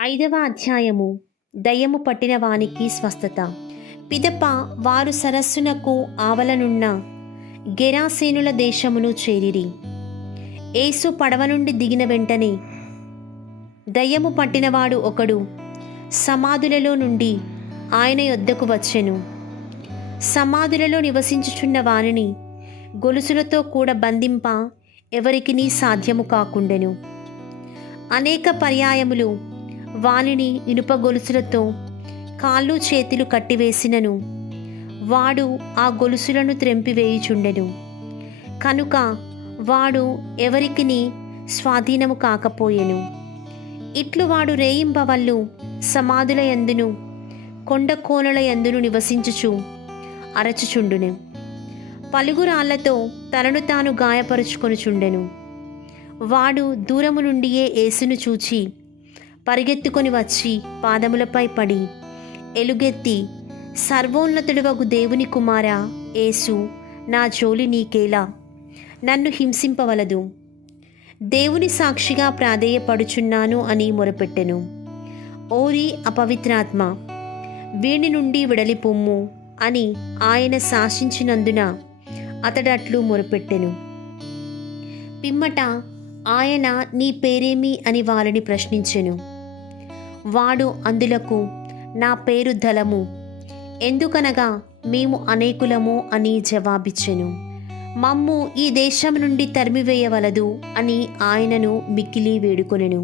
ఐదవ అధ్యాయము. దయ్యము పట్టిన వానికి స్వస్థత. పిదప వారు సరస్సునకు ఆవలనున్న గెరాసేనుల దేశమును చేరిరి. యేసు పడవ నుండి దిగిన వెంటనే దయ్యము పట్టినవాడు ఒకడు సమాధులలో నుండి ఆయన యొద్దకు వచ్చెను. సమాధులలో నివసించుచున్న వానిని గొలుసులతో కూడా బంధింప ఎవరికినీ సాధ్యము కాకుండెను. అనేక పర్యాయములు వానిని ఇనుప గొలుసులతో కాళ్ళు చేతులు కట్టివేసినను వాడు ఆ గొలుసులను త్రెంపివేయుచుండెను. కనుక వాడు ఎవరికిని స్వాధీనము కాకపోయెను. ఇట్లు వాడు రేయింబవళ్ళు సమాధుల యందును కొండ కోనల యందును నివసించుచు అరచుచుండును. పలుగురాళ్లతో తనను తాను గాయపరుచుకొనుచుండెను. వాడు దూరము నుండియే యేసును చూచి పరిగెత్తుకొని వచ్చి పాదములపై పడి ఎలుగెత్తి, సర్వోన్నతుడవగు దేవుని కుమారా యేసు, నా జోలి నీకేలా? నన్ను హింసింపవలదు. దేవుని సాక్షిగా ప్రాధేయపడుచున్నాను అని మొరపెట్టెను. ఓరి అపవిత్రాత్మ, వీని నుండి విడలిపొమ్ము అని ఆయన శాసించినందున అతడట్లు మొరపెట్టెను. పిమ్మట ఆయన నీ పేరేమి అని వారిని ప్రశ్నించెను. వాడు అందులకు, నా పేరు ధలము, ఎందుకనగా మేము అనేకులము అని జవాబిచ్చెను. మమ్ము ఈ దేశం నుండి తరిమివేయవలదు అని ఆయనను మిక్కిలి వేడుకొనెను.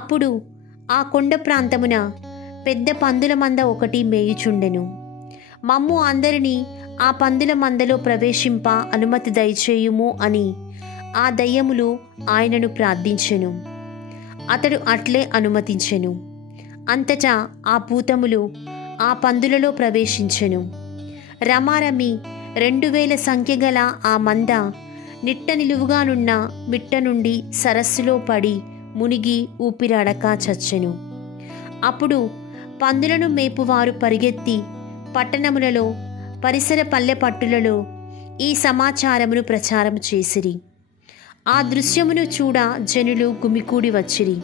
అప్పుడు ఆ కొండ ప్రాంతమున పెద్ద పందుల మంద ఒకటి మేయుచుండెను. మమ్ము అందరినీ ఆ పందుల మందలో ప్రవేశింప అనుమతి దయచేయుము అని ఆ దయ్యములు ఆయనను ప్రార్థించెను. అతడు అట్లే అనుమతించెను. అంతటా ఆ భూతములు ఆ పందులలో ప్రవేశించెను. రమారమి 2000 సంఖ్యగల ఆ మంద నిట్ట నిలువుగానున్న మిట్ట నుండి సరస్సులో పడి మునిగి ఊపిరాడక చచ్చెను. అప్పుడు పందులను మేపువారు పరిగెత్తి పట్టణములలో పరిసర పల్లె పట్టులలో ఈ సమాచారమును ప్రచారం చేసిరి. ఆ దృశ్యమును చూడ జనులు గుమికూడి వచ్చిరి.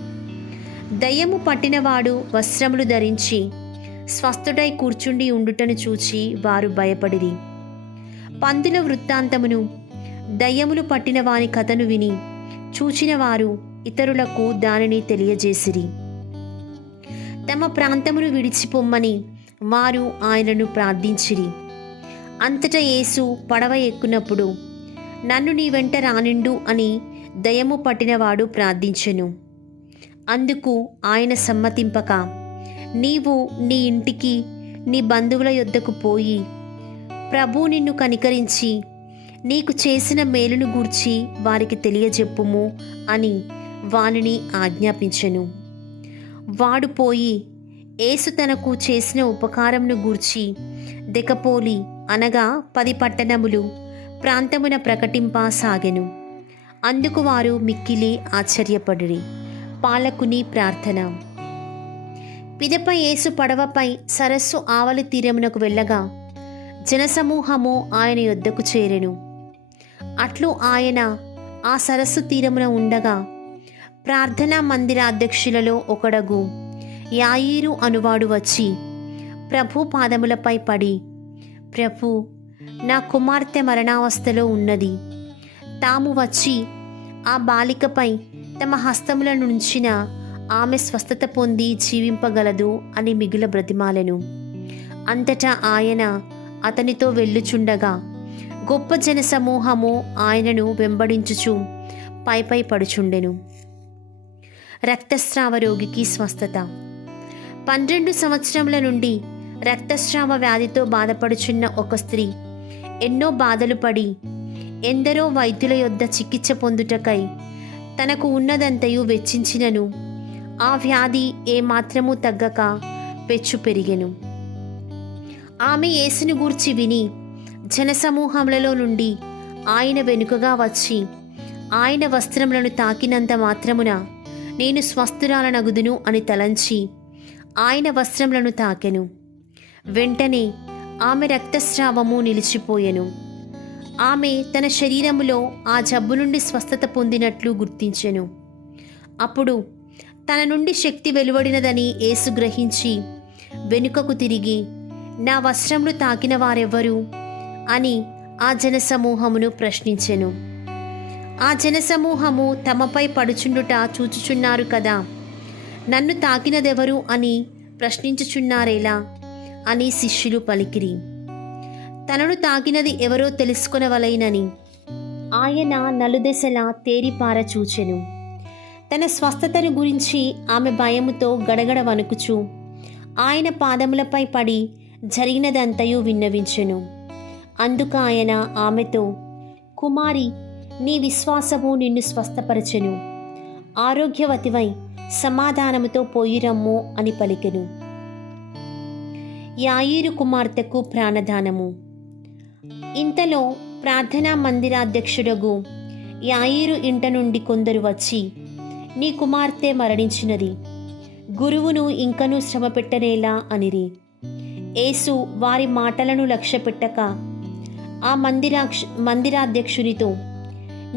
దయ్యము పట్టినవాడు వస్త్రములు ధరించి స్వస్థుడై కూర్చుండి ఉండుటను చూచి వారు భయపడిరి. పందుల వృత్తాంతమును, దయ్యములు పట్టిన వాని కథను విని చూచిన వారు ఇతరులకు దానిని తెలియజేసిరి. తమ ప్రాంతమును విడిచిపొమ్మని వారు ఆయనను ప్రార్థించిరి. అంతటా యేసు పడవ ఎక్కునప్పుడు, నన్ను నీ వెంట రానిండు అని దయ్యము పట్టినవాడు ప్రార్థించెను. అందుకు ఆయన సమ్మతింపక, నీవు నీ ఇంటికి నీ బంధువుల యొద్దకు పోయి ప్రభు నిన్ను కనికరించి నీకు చేసిన మేలును గూర్చి వారికి తెలియజెప్పుము అని వానిని ఆజ్ఞాపించెను. వాడు పోయి యేసు తనకు చేసిన ఉపకారమును గూర్చి దెకపోలి అనగా 10 పట్టణములు ప్రాంతమున ప్రకటింపసాగెను. అందుకు వారు మిక్కిలి ఆశ్చర్యపడిరి. పాలకుని ప్రార్థన. పిదప యేసు పడవపై సరస్సు ఆవలి తీరమునకు వెళ్ళగా జనసమూహము ఆయన యొద్దకు చేరెను. అట్లు ఆయన ఆ సరస్సు తీరమున ఉండగా ప్రార్థనా మందిరాధ్యక్షులలో ఒకడగు యాయీరు అనువాడు వచ్చి ప్రభు పాదములపై పడి, ప్రభు, నా కుమార్తె మరణావస్థలో ఉన్నది. తాము వచ్చి ఆ బాలికపై తమ హస్తముల నుంచిన ఆమె స్వస్థత పొంది జీవింపగలదు అని మిగుల బ్రతిమాలెను. అంతటా ఆయన అతనితో వెళ్ళుచుండగా గొప్ప జనసమూహము ఆయనను వెంబడించుచు పైపై పడుచుండెను. రక్తస్రావ రోగికి స్వస్థత. 12 సంవత్సరముల నుండి రక్తస్రావ వ్యాధితో బాధపడుచున్న ఒక స్త్రీ ఎన్నో బాధలు పడి ఎందరో వైద్యుల యొద్ద చికిత్స పొందుటకై తనకు ఉన్నదంతయు వెచ్చించినను ఆ వ్యాధి ఏమాత్రము తగ్గక పెచ్చు పెరిగెను. ఆమె యేసును గూర్చి విని జనసమూహములలో నుండి ఆయన వెనుకగా వచ్చి ఆయన వస్త్రములను తాకినంత మాత్రమున నేను స్వస్థురాలనగుదును అని తలంచి ఆయన వస్త్రములను తాకెను. వెంటనే ఆమె రక్తస్రావము నిలిచిపోయెను. ఆమె తన శరీరములో ఆ జబ్బు నుండి స్వస్థత పొందినట్లు గుర్తించెను. అప్పుడు తన నుండి శక్తి వెలువడినదని యేసు గ్రహించి వెనుకకు తిరిగి, నా వస్త్రములు తాకిన వారెవ్వరు అని ఆ జనసమూహమును ప్రశ్నించెను. ఆ జనసమూహము తమపై పడుచుండుట చూచుచున్నారు కదా, నన్ను తాకినదెవరు అని ప్రశ్నించుచున్నారేలా అని శిష్యులు పలికిరి. తనను తాకినది ఎవరో తెలుసుకొనవలెనని ఆయన నలుదెసలా తేరిపార చూచెను. తన స్వస్థతను గురించి ఆమె భయముతో గడగడ వణుకుచు ఆయన పాదములపై పడి జరిగినదంతయు విన్నవించెను. అందుకు ఆయన ఆమెతో, కుమారి, నీ విశ్వాసము నిన్ను స్వస్థపరచెను. ఆరోగ్యవతివై సమాధానముతో పోయిరమ్ము అని పలికెను. యాయీరు కుమార్తెకు ప్రాణదానము. ఇంతలో ప్రార్థనా మందిరాధ్యక్షుడగు యాయీరు ఇంట నుండి కొందరు వచ్చి, నీ కుమార్తె మరణించినది, గురువును ఇంకనూ శ్రమ పెట్టనేలా అనిరి. యేసు వారి మాటలను లక్ష్యపెట్టక ఆ మందిరాధ్యక్షునితో,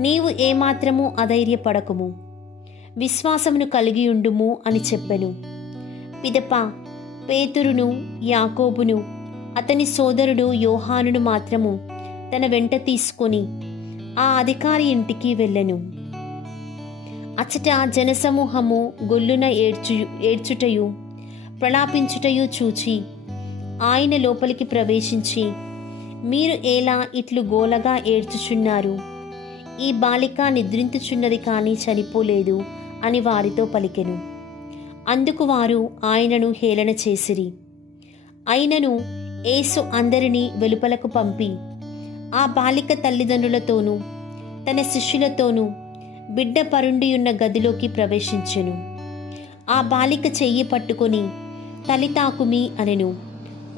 నీవు ఏమాత్రము అధైర్యపడకుము, విశ్వాసమును కలిగియుండుము అని చెప్పెను. పిదప పేతురును, యాకోబును, అతని సోదరుడు యోహానును మాత్రము తన వెంట తీసుకొని ఆ అధికారి ఇంటికి వెళ్ళెను. అచ్చట జనసమూహము గొల్లున ఏడ్చుటయు ప్రలాపించుటయు చూచి ఆయన లోపలికి ప్రవేశించి, మీరు ఎలా ఇట్లు గోలగా ఏడ్చుచున్నారు? ఈ బాలిక నిద్రించుచున్నది కానీ చనిపోలేదు అని వారితో పలికెను. అందుకు వారు ఆయనను హేళన చేసిరి. అయినను యేసు అందరినీ వెలుపలకు పంపి ఆ బాలిక తల్లిదండ్రులతోనూ తన శిష్యులతోనూ బిడ్డ పరుండియున్న గదిలోకి ప్రవేశించెను. ఆ బాలిక చెయ్యి పట్టుకొని తలితాకుమి అనెను.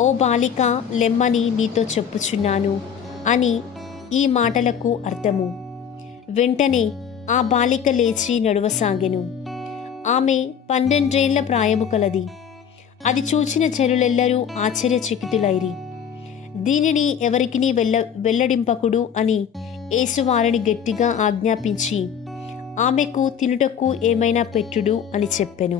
ఓ బాలిక, లెమ్మని నీతో చెప్పుచున్నాను అని ఈ మాటలకు అర్థము. వెంటనే ఆ బాలిక లేచి నడువసాగెను. ఆమె 12 ఏళ్ల ప్రాయము కలది. అది చూచిన జనులెల్లరూ ఆశ్చర్యచకితులైరి. దీనిని ఎవరికిని వెల్లడింపకుడు అని యేసు వారిని గట్టిగా ఆజ్ఞాపించి, ఆమెకు తినుటకు ఏమైనా పెట్టుడు అని చెప్పెను.